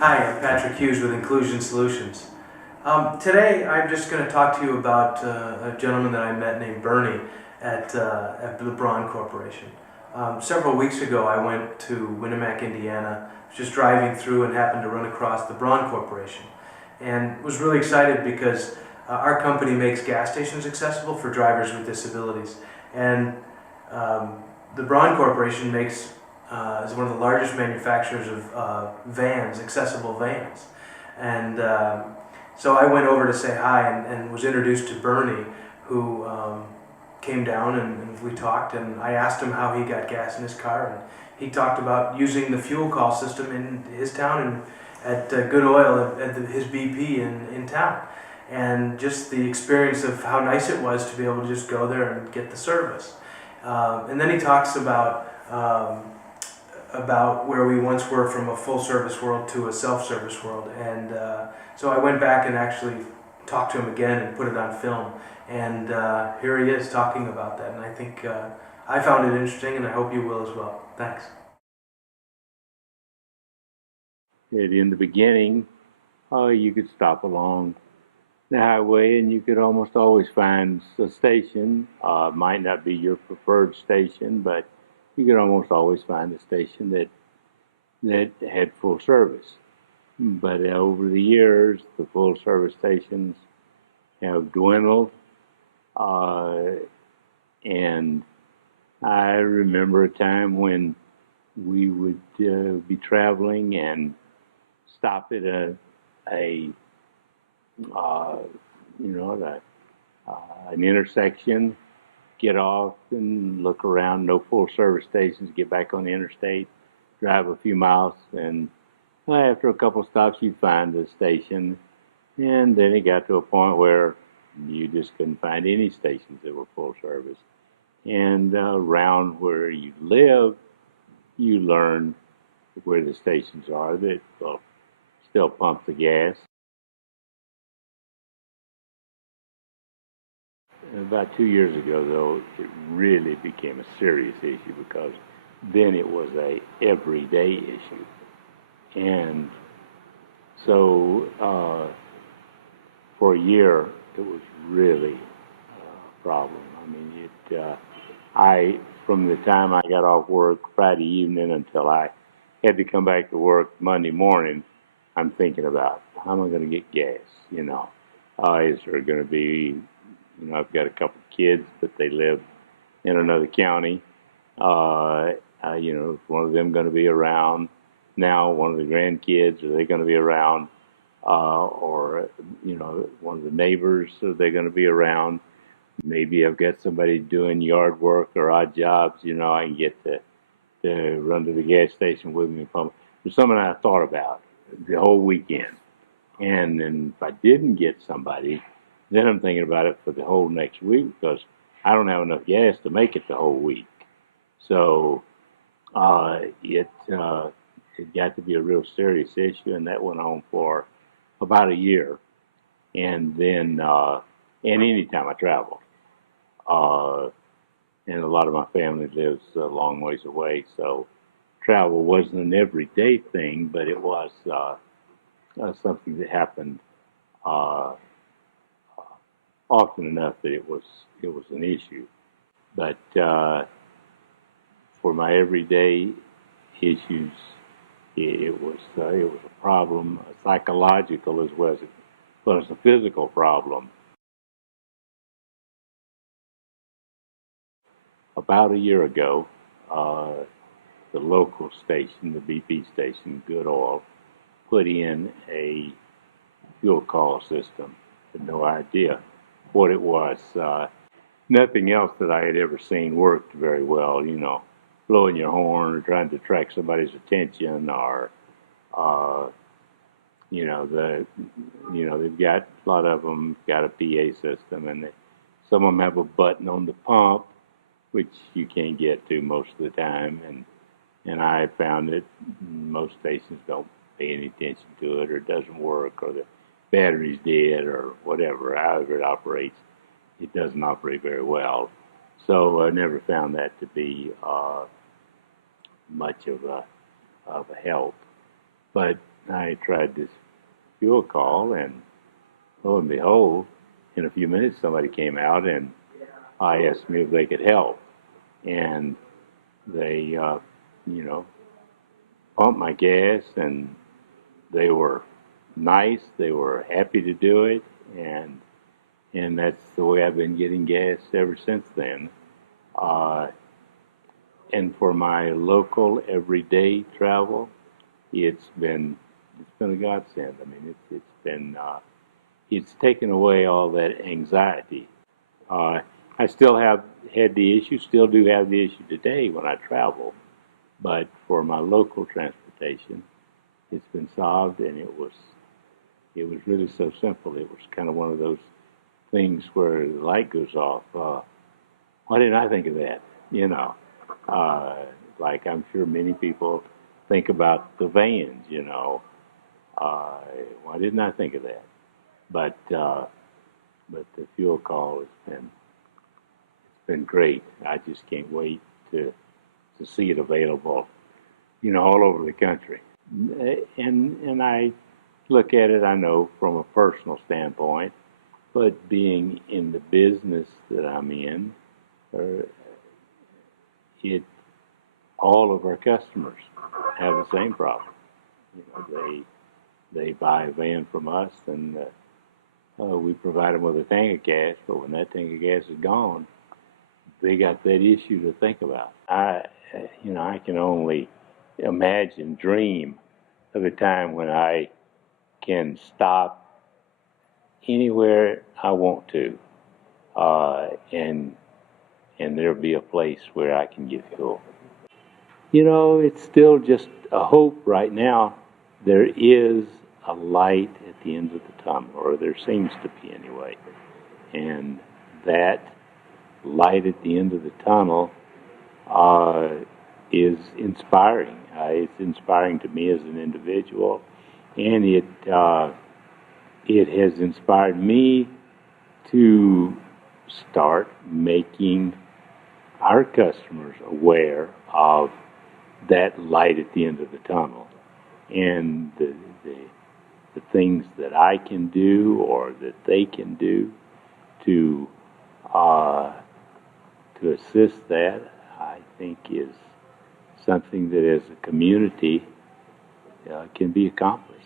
Hi, I'm Patrick Hughes with Inclusion Solutions. Today I'm just going to talk to you about a gentleman that I met named Burnie at the Braun Corporation. Several weeks ago I went to Winamac, Indiana, just driving through and happened to run across the Braun Corporation and was really excited because our company makes gas stations accessible for drivers with disabilities. And the Braun Corporation is one of the largest manufacturers of vans, accessible vans. And so I went over to say hi and was introduced to Burnie, who came down and we talked, and I asked him how he got gas in his car, and he talked about using the FuelCall system in his town and at Good Oil at his BP in town. And just the experience of how nice it was to be able to just go there and get the service. And then he talks about where we once were from a full-service world to a self-service world. And so I went back and actually talked to him again and put it on film. And here he is talking about that. And I think I found it interesting, and I hope you will as well. Thanks. In the beginning, you could stop along the highway and you could almost always find a station. Might not be your preferred station, but you could almost always find a station that had full service. But over the years, the full service stations have dwindled, and I remember a time when we would be traveling and stop at an intersection, get off and look around, no full service stations, get back on the interstate, drive a few miles, and after a couple stops you'd find a station. And then it got to a point where you just couldn't find any stations that were full service. And around where you live, you learn where the stations are that will still pump the gas. About 2 years ago, though, it really became a serious issue because then it was a everyday issue. And so for a year, it was really a problem. I mean, from the time I got off work Friday evening until I had to come back to work Monday morning, I'm thinking about how am I going to get gas, is there going to be, I've got a couple of kids, but they live in another county. Is one of them going to be around? Now, one of the grandkids, are they going to be around? Or one of the neighbors, are they going to be around? Maybe I've got somebody doing yard work or odd jobs, I can get to run to the gas station with me and pump. It's something I thought about the whole weekend. And then if I didn't get somebody, then I'm thinking about it for the whole next week because I don't have enough gas to make it the whole week. So it got to be a real serious issue, and that went on for about a year. And then, and anytime I travel, and a lot of my family lives a long ways away, so travel wasn't an everyday thing, but it was something that happened often enough that it was an issue. But for my everyday issues, it was a problem, psychological as well as a physical problem. About a year ago, the local station, the BP station, Good Oil, put in a fuel call system. Had no idea what it was. Nothing else that I had ever seen worked very well. Blowing your horn or trying to attract somebody's attention, or they've got a lot of them got a PA system, and some of them have a button on the pump, which you can't get to most of the time, and I found that most stations don't pay any attention to it, or it doesn't work, or the battery's dead, or whatever. However it operates, it doesn't operate very well. So I never found that to be much of a help. But I tried this FuelCall, and lo and behold, in a few minutes somebody came out and I asked me if they could help, and they, pumped my gas, and they were nice. They were happy to do it, and that's the way I've been getting gas ever since then. Uh, and for my local everyday travel, it's been a godsend. I mean, it's taken away all that anxiety. Uh, I still have had the issue, still do have the issue today when I travel, but for my local transportation, it's been solved, and it was really so simple. It was kind of one of those things where the light goes off. Why didn't I think of that? You know, uh, like I'm sure many people think about the vans. Uh, why didn't I think of that? But the fuel call has been great. I just can't wait to see it available, all over the country. And I look at it, I know, from a personal standpoint, but being in the business that I'm in, uh, it all of our customers have the same problem. They buy a van from us, and we provide them with a tank of gas. But when that tank of gas is gone, they got that issue to think about. I can only imagine, dream of a time when I can stop anywhere I want to, and there'll be a place where I can get fuel. It's still just a hope right now. There is a light at the end of the tunnel, or there seems to be anyway, and that light at the end of the tunnel uh, is inspiring. It's inspiring to me as an individual, and it has inspired me to start making our customers aware of that light at the end of the tunnel, and the things that I can do or that they can do to uh, to assist that, I think is something that as a community can be accomplished.